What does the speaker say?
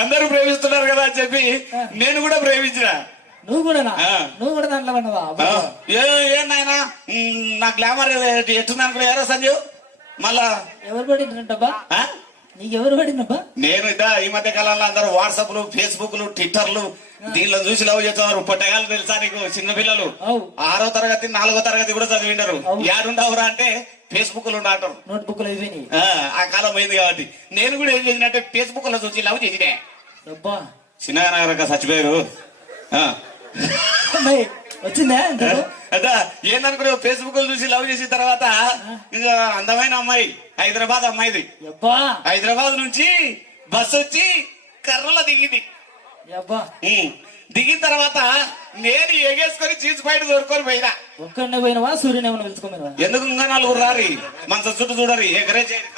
అందరూ ప్రేమిస్తున్నారు కదా అని చెప్పి నేను కూడా ప్రేమించిన. నువ్వు కూడా దాంట్లో ఉన్నావా? ఏం నాయన నా గ్లామర్ ఎట్టున్నాను ఏరా సంజీవ్ మళ్ళా ఎవరు పడినబ్బా? నీకెవరు పడినబ్బా? నేను ఈ మధ్య కాలంలో అందరూ వాట్సాప్లు, ఫేస్బుక్లు, ట్విట్టర్లు దీనిలో చూసి లవ్ చేస్తున్నారు. పొట్టగాలు తెలుసా నీకు? చిన్న పిల్లలు 6వ తరగతి 4వ తరగతి కూడా చదివింటారు. యాడుండవురా అంటే ఫేస్బుక్ లో అంటారు. నోట్ బుక్ లో అయిపోయినాయి. ఆ కాలం పోయింది కాబట్టి నేను కూడా ఏం చేసినట్టే ఫేస్బుక్ లో చూసి లవ్ చేసినే. చిన్నగా నగరక చచ్చిపోయారు. వచ్చిందా అదా ఏందనుకున్నావు? ఫేస్బుక్ లో చూసి లవ్ చేసిన తర్వాత ఇంకా అందమైన అమ్మాయి, హైదరాబాద్ అమ్మాయిది. హైదరాబాద్ నుంచి బస్సు వచ్చి కర్రలో దిగింది. దిగిన తర్వాత నేను ఎగేసుకొని చీజ్ బయట దొరుకొని పోయినా. ఒక్కడనే పోయినవా? సూర్యుని ఏమైనా పిలుచుకోమని? ఎందుకు ఇంకా 4 రారి మనసు చుట్టూ చూడరి ఎగరే చేయరు.